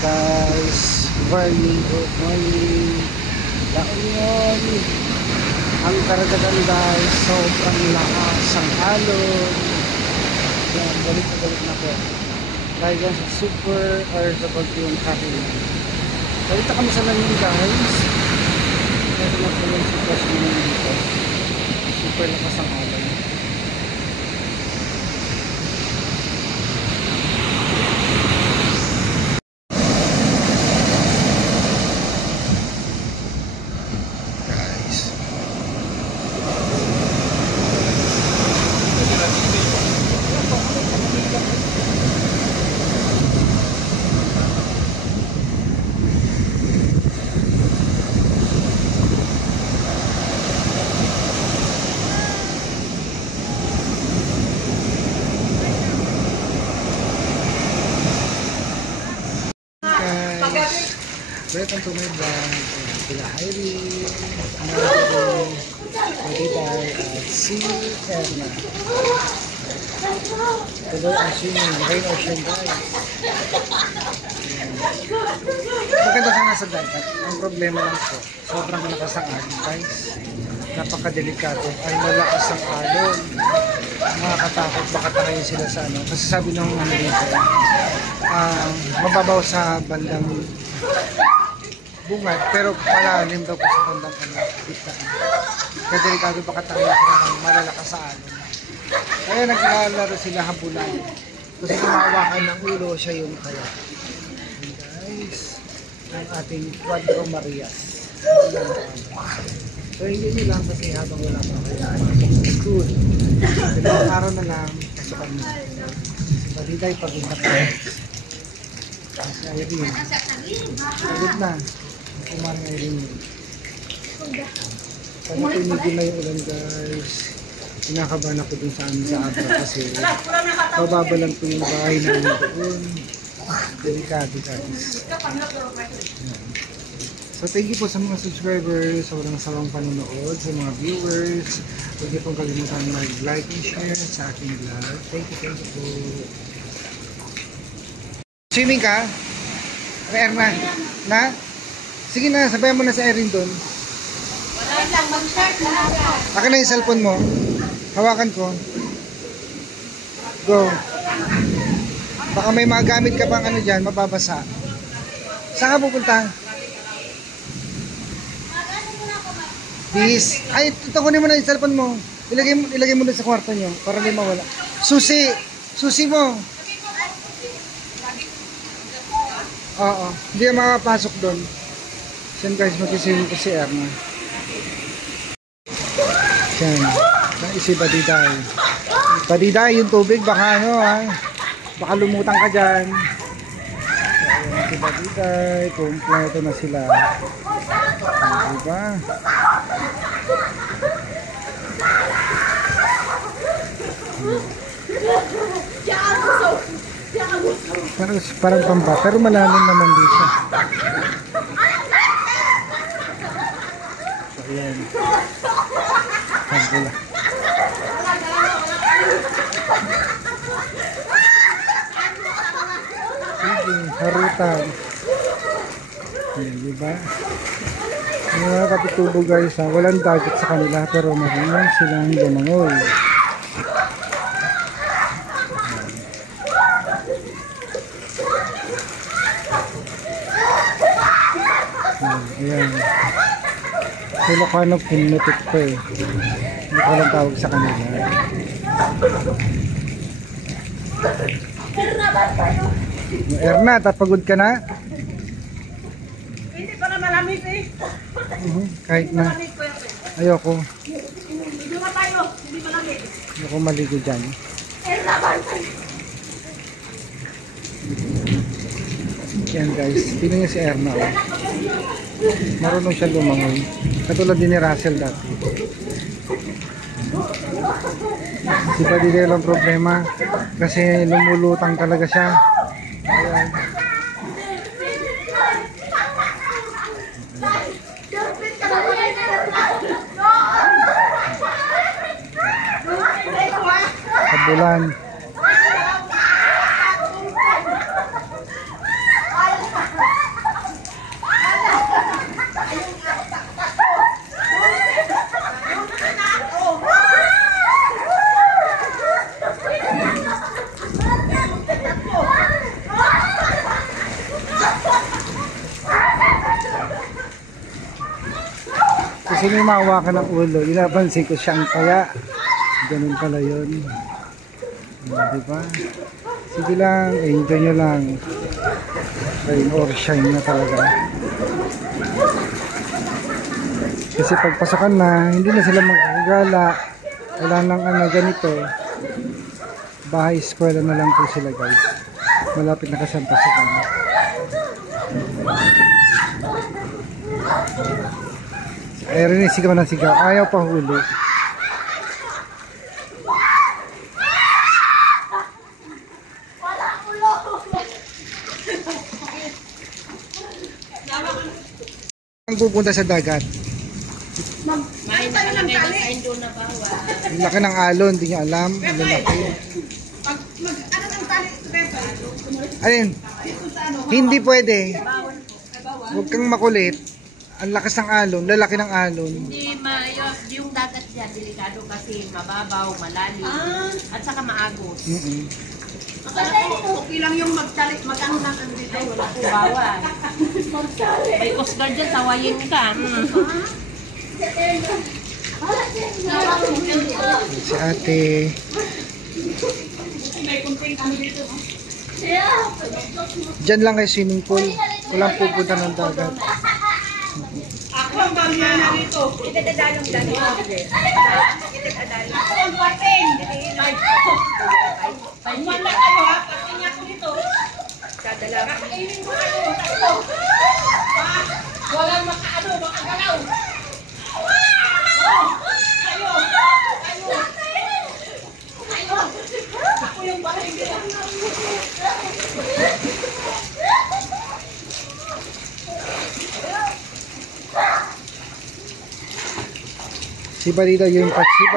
Guys, good morning. La Union. Ang karagatan guys, sobrang lakas ang alon. Yan, balik na po. Dahil yan sa super or sa bagyong Carolyn. Balita kami sa lamin guys. Ito na po yung sitwasyon namin dito. Super lakas ang alon. Welcome to my vlog. Sila Irene, Maribel, at si Erna. Today ang swimming, rain ocean guys. Maganda ka nga sa dagat. Ang problema lang po, sobrang malakas ang alon guys. Napakadelikado. Ay malakas ang alon. Makakatakot, baka takayin sila sa ano. Kasi sabi nung ano dito, mababaw sa bandang bungad, pero malalim daw po sa bandang kita. Kaya delikado baka takayin sila ng malalakas sa alon. Kaya naglalaro sila habulan. Kasi kumawakan ng ulo, siya yung kaya. And guys, ang ating Cuadro Marias. So hindi nyo lang kasi habang wala pa kayo school. Dalawang araw na lang, pasukan nyo. Baliday pagod na po. Kasi Irene, pagod na. Kumain na Irene. Pag tinigil na yung ulan guys, kinakabahan ako dun sa amin sa Abra kasi bababa lang po yung bahay namin doon. Delikado guys. So thank you po sa mga subscribers, sa walang sawang panonood, sa mga viewers. Huwag niyo pong kalimutan mag-like and share sa aking vlog. Thank you po. Swimming ka? Erna? Na? Sige na, sabayan mo na sa Erin doon. Wala lang, mag-start na lang. Akin na yung cellphone mo. Hawakan ko. Go. Baka may magamit ka pang ano dyan, mababasa. Saan ka pupunta? Bis. Ay, tutukunin mo na yung cellphone mo. Ilagay mo na sa kwarto nyo para hindi mawala. Susi. Susi mo. Oo. Hindi ka makapasok doon. Yan guys, mag-isipin ko si Erna. Yan. Si Badiday. Badiday, yung tubig, baka ano ha. Baka lumutang ka dyan. Ayan, si Badiday. Kompleto na sila. Diba? Parang pamba, pero malalim naman dito. So, ayan. Pagula. Sige, harutan. Ayan, diba? Mga kapitubo guys ha, walang dagat sa kanila pero marunong silang lumangoy. Ayan. Ilocano kinetic pa eh. Hindi ko lang tawag sa kanila. Erna, tatapagod ka na? Hindi pa na malamig eh. Kahit na. Ayoko. Hindi na tayo, hindi malamig. Ayoko maligo dyan. Yan guys, tingnan niyo si Erna. Oh. Marunong siya lumangoy. Katulad din ni Russell dati. Si Padilla lang problema kasi lumulutang talaga siya. Ayan. Kabulan. Kasi may mahawakan ng ulo. Inapansin ko siyang kaya. Ganun pala yun. Diba? Sige lang, enjoy nyo lang. Rain or shine na talaga. Kasi pagpasokan na, hindi na sila magkakagala. Wala nang ganito. Bahay eskwela na lang po sila guys. Malapit na kasi ang pasokan. Ay, rin sigaw na sigaw. Ayaw pa huli. Ang pupunta sa dagat. May nakalagay na sign doon na bawal. Ang laki ng alon, hindi niya alam. Ang lalaki. Ano ng tali? Ayun. Hindi pwede. Huwag kang makulit. Ang lakas ng alon, lalaki ng alon. Hindi maayos. Yung dagat dyan, delikado kasi mababaw, malalim. At saka maagos. Okay lang yung magsalit, mag-ano lang ang dito. Ay, wala po bawal. May Coast Guard dyan, tawayin ka. Si ate. Diyan lang kayo swimming pool. Walang pupunta ng dagat. Ako ang bamiyana dito. Itadadalong dali. Itadadalong. Ako ang pating. Umanda kayo ha. Pating niya ko dito. Dadala. Kakainin ko kayo. Walang makaano, makagalaw. Kayo. Ako yung bahay dito. Si Balida yung pating.